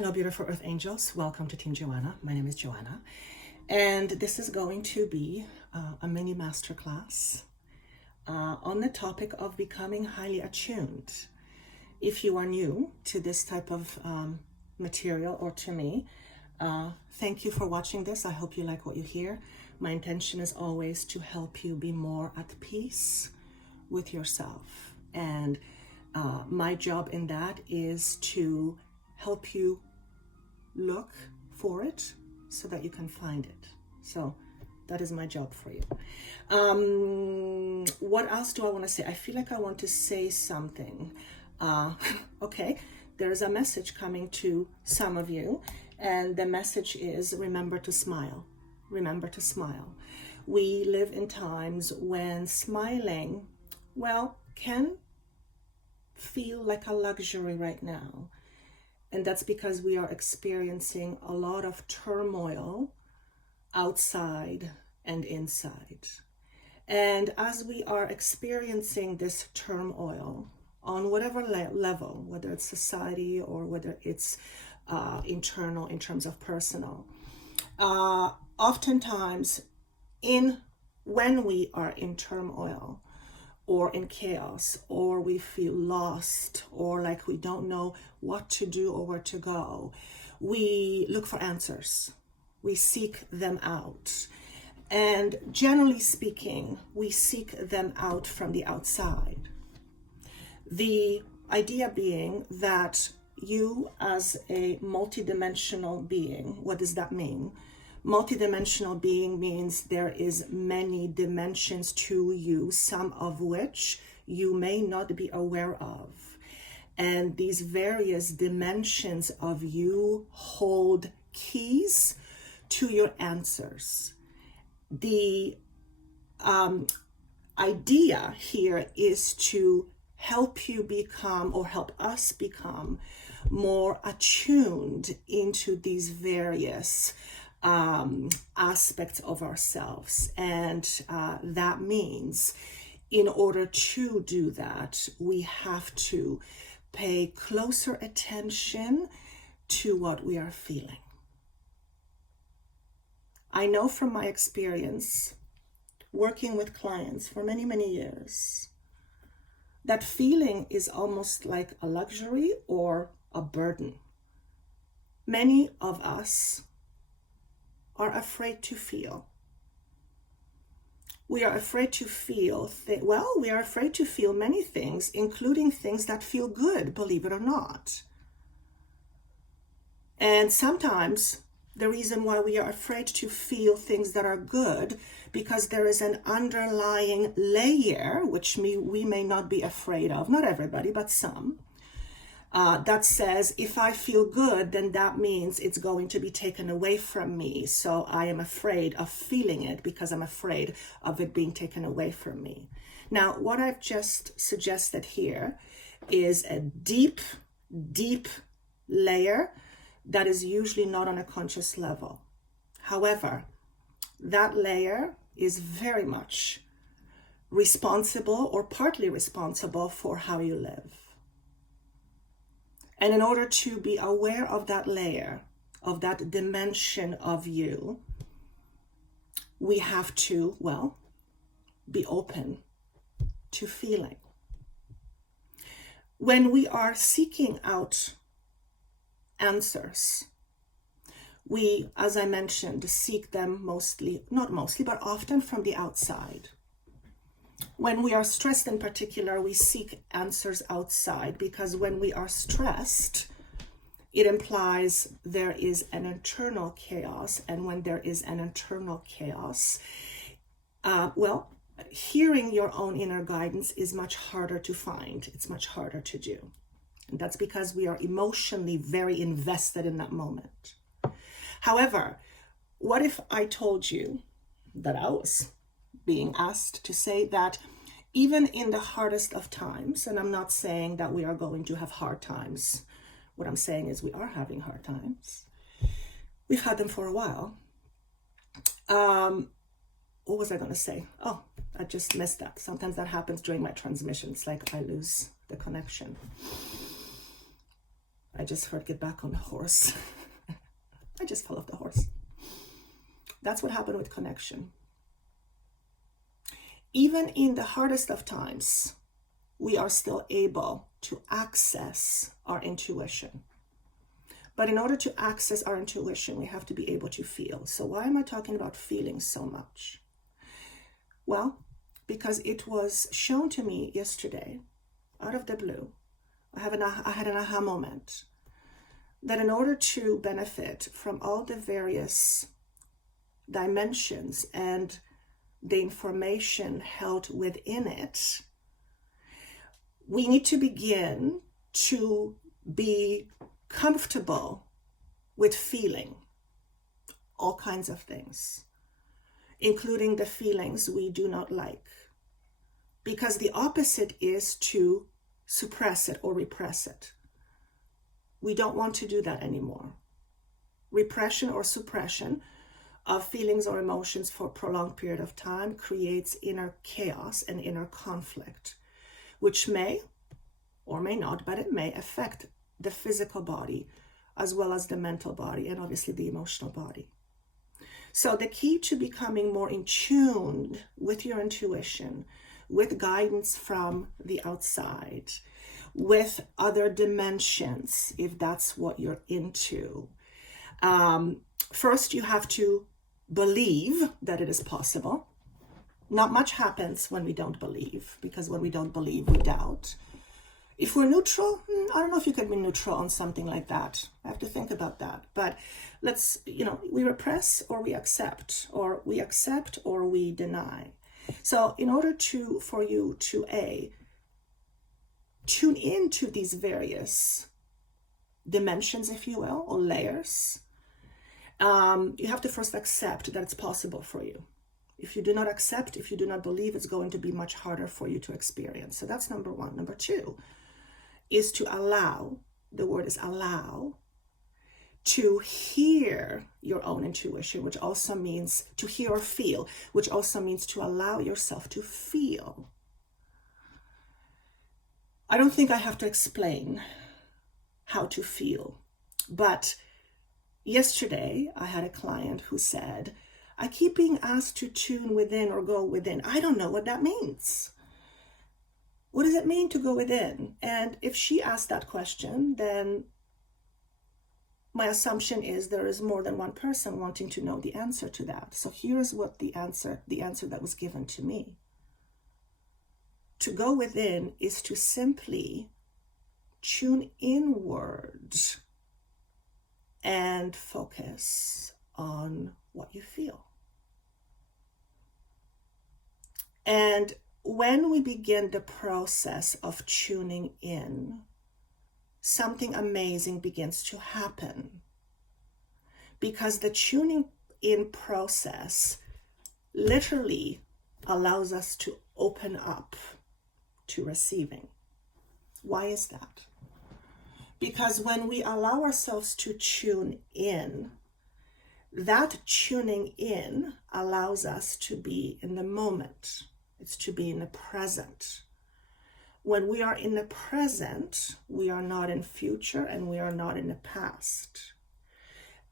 Hello, beautiful Earth Angels. Welcome to Team Joanna. My name is Joanna, and this is going to be a mini masterclass on the topic of becoming highly attuned. If you are new to this type of material or to me, thank you for watching this. I hope you like what you hear. My intention is always to help you be more at peace with yourself, and my job in that is to help you look for it so that you can find it. So that is my job for you. What else do I want to say? I feel like I want to say something. Okay, there's a message coming to some of you, and the message is remember to smile. Remember to smile. We live in times when smiling, well, can feel like a luxury right now. And that's because we are experiencing a lot of turmoil outside and inside. And as we are experiencing this turmoil on whatever level, whether it's society or whether it's internal in terms of personal, oftentimes when we are in turmoil, or in chaos, or we feel lost, or like we don't know what to do or where to go, we look for answers. We seek them out. And generally speaking, we seek them out from the outside. The idea being that you as a multidimensional being, what does that mean? Multidimensional being means there is many dimensions to you, some of which you may not be aware of. And these various dimensions of you hold keys to your answers. The idea here is to help you become, or help us become, more attuned into these various aspects of ourselves. And that means in order to do that, we have to pay closer attention to what we are feeling. I know from my experience working with clients for many, many years, that feeling is almost like a luxury or a burden. Many of us are afraid to feel. We are afraid to feel, we are afraid to feel many things, including things that feel good, believe it or not. And sometimes the reason why we are afraid to feel things that are good, because there is an underlying layer, which we may not be afraid of, not everybody, but some, that says, if I feel good, then that means it's going to be taken away from me. So I am afraid of feeling it because I'm afraid of it being taken away from me. Now, what I've just suggested here is a deep, deep layer that is usually not on a conscious level. However, that layer is very much responsible or partly responsible for how you live. And in order to be aware of that layer, of that dimension of you, we have to, be open to feeling. When we are seeking out answers, we, as I mentioned, seek them not mostly, but often from the outside. When we are stressed in particular, we seek answers outside, because when we are stressed, it implies there is an internal chaos. And when there is an internal chaos, hearing your own inner guidance is much harder to find. It's much harder to do. And that's because we are emotionally very invested in that moment. However, what if I told you that I was being asked to say that even in the hardest of times, and I'm not saying that we are going to have hard times. What I'm saying is we are having hard times. We've had them for a while. What was I going to say? Oh, I just missed that. Sometimes that happens during my transmissions, like I lose the connection. I just heard get back on the horse. I just fell off the horse. That's what happened with connection. Even in the hardest of times, we are still able to access our intuition. But in order to access our intuition, we have to be able to feel. So why am I talking about feeling so much? Well, because it was shown to me yesterday, out of the blue. I had an aha moment that in order to benefit from all the various dimensions and the information held within it, we need to begin to be comfortable with feeling all kinds of things, including the feelings we do not like. Because the opposite is to suppress it or repress it. We don't want to do that anymore. Repression or suppression of feelings or emotions for a prolonged period of time creates inner chaos and inner conflict, which may or may not, but it may affect the physical body as well as the mental body and obviously the emotional body. So the key to becoming more in tune with your intuition, with guidance from the outside, with other dimensions, if that's what you're into. First, you have to believe that it is possible. Not much happens when we don't believe, because when we don't believe, we doubt. If we're neutral, I don't know if you can be neutral on something like that. I have to think about that. But we repress or we accept, or we deny. So in order for you to tune into these various dimensions, if you will, or layers, you have to first accept that it's possible for you. If you do not accept, if you do not believe, it's going to be much harder for you to experience. So that's number one. Number two is to allow, the word is allow, to hear your own intuition, which also means to hear or feel, which also means to allow yourself to feel. I don't think I have to explain how to feel, but yesterday I had a client who said, I keep being asked to tune within or go within. I don't know what that means. What does it mean to go within? And if she asked that question, then my assumption is there is more than one person wanting to know the answer to that. So here's what the answer that was given to me. To go within is to simply tune inward and focus on what you feel. And when we begin the process of tuning in, something amazing begins to happen. Because the tuning in process literally allows us to open up to receiving. Why is that? Because when we allow ourselves to tune in, that tuning in allows us to be in the moment. It's to be in the present. When we are in the present, we are not in future and we are not in the past.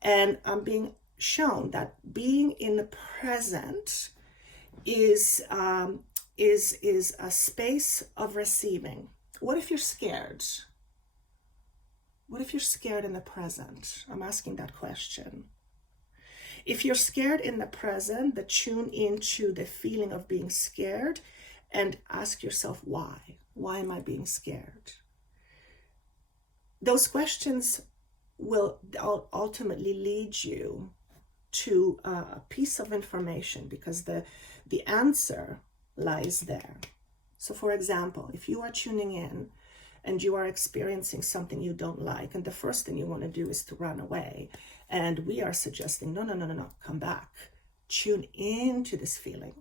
And I'm being shown that being in the present is a space of receiving. What if you're scared? What if you're scared in the present? I'm asking that question. If you're scared in the present, then tune into the feeling of being scared and ask yourself why. Why am I being scared? Those questions will ultimately lead you to a piece of information, because the answer lies there. So for example, if you are tuning in and you are experiencing something you don't like, and the first thing you want to do is to run away, and we are suggesting, no, come back. Tune into this feeling.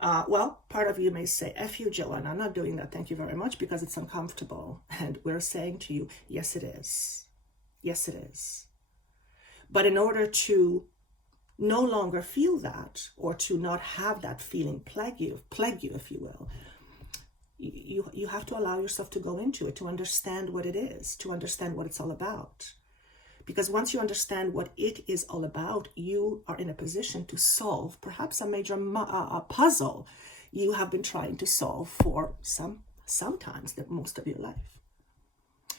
Well, part of you may say, F you, Joanna, I'm not doing that, thank you very much, because it's uncomfortable. And we're saying to you, yes, it is. Yes, it is. But in order to no longer feel that, or to not have that feeling plague you, if you will, You have to allow yourself to go into it, to understand what it is, to understand what it's all about. Because once you understand what it is all about, you are in a position to solve perhaps a major puzzle you have been trying to solve for sometimes most of your life.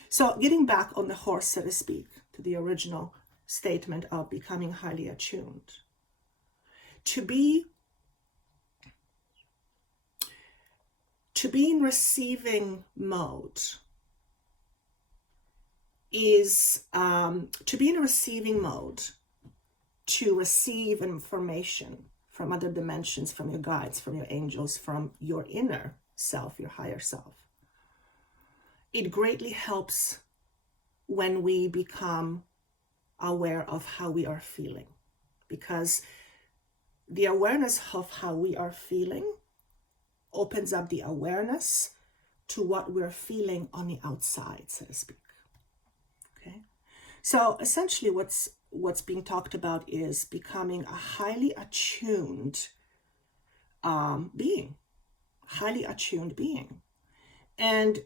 So getting back on the horse, so to speak, to the original statement of becoming highly attuned. To be in receiving mode is to be in a receiving mode, to receive information from other dimensions, from your guides, from your angels, from your inner self, your higher self. It greatly helps when we become aware of how we are feeling, because the awareness of how we are feeling opens up the awareness to what we're feeling on the outside, so to speak. Okay, so essentially what's being talked about is becoming a highly attuned being, and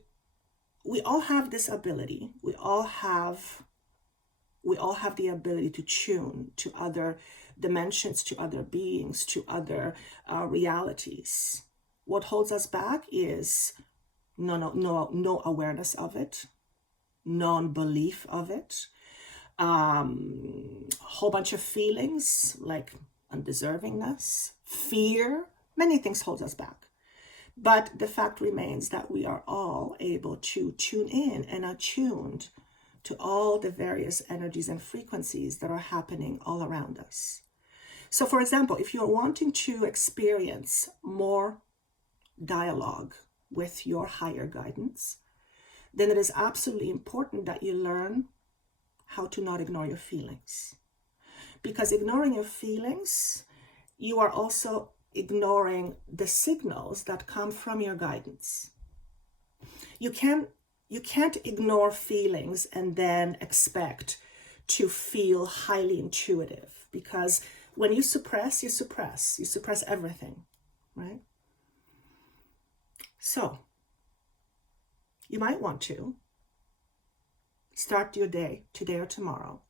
we all have this ability. We all have the ability to tune to other dimensions, to other beings, to other realities. What holds us back is no awareness of it, non-belief of it, a whole bunch of feelings like undeservingness, fear. Many things hold us back. But the fact remains that we are all able to tune in and attuned to all the various energies and frequencies that are happening all around us. So, for example, if you're wanting to experience more dialogue with your higher guidance, then it is absolutely important that you learn how to not ignore your feelings. Because ignoring your feelings, you are also ignoring the signals that come from your guidance. You can't ignore feelings and then expect to feel highly intuitive, because when you suppress everything, right? So you might want to start your day today or tomorrow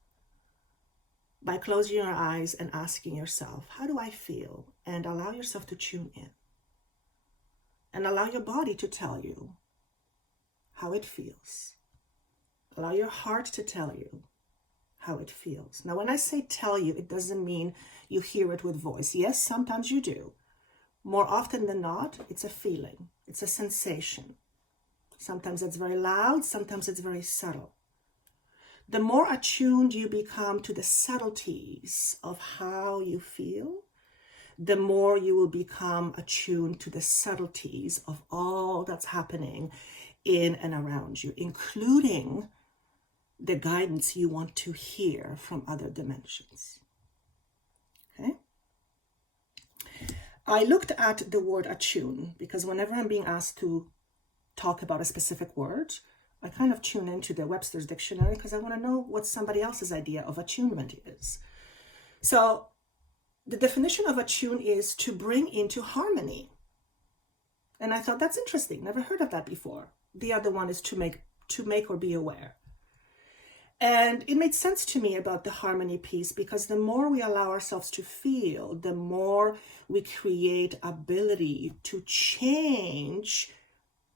by closing your eyes and asking yourself, how do I feel? And allow yourself to tune in. And allow your body to tell you how it feels. Allow your heart to tell you how it feels. Now, when I say tell you, it doesn't mean you hear it with voice. Yes, sometimes you do. More often than not, it's a feeling. It's a sensation. Sometimes it's very loud. Sometimes it's very subtle. The more attuned you become to the subtleties of how you feel, the more you will become attuned to the subtleties of all that's happening in and around you, including the guidance you want to hear from other dimensions. Okay? I looked at the word attune because whenever I'm being asked to talk about a specific word, I kind of tune into the Webster's dictionary because I want to know what somebody else's idea of attunement is. So the definition of attune is to bring into harmony. And I thought that's interesting. Never heard of that before. The other one is to make or be aware. And it made sense to me about the harmony piece, because the more we allow ourselves to feel, the more we create ability to change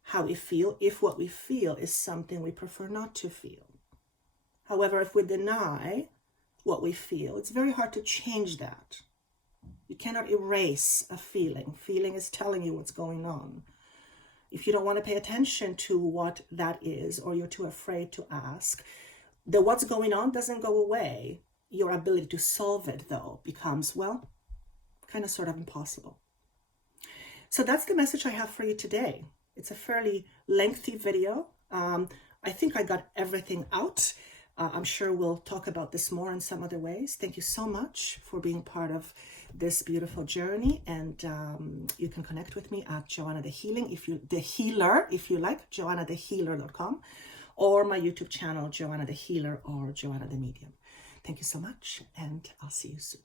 how we feel, if what we feel is something we prefer not to feel. However, if we deny what we feel, it's very hard to change that. You cannot erase a feeling. Feeling is telling you what's going on. If you don't want to pay attention to what that is, or you're too afraid to ask, the what's going on doesn't go away. Your ability to solve it, though, becomes, well, kind of sort of impossible. So that's the message I have for you today. It's a fairly lengthy video. I think I got everything out. I'm sure we'll talk about this more in some other ways. Thank you so much for being part of this beautiful journey. And you can connect with me at Joanna the Healer, if you like, joannathehealer.com, or my YouTube channel, Joanna the Healer or Joanna the Medium. Thank you so much, and I'll see you soon.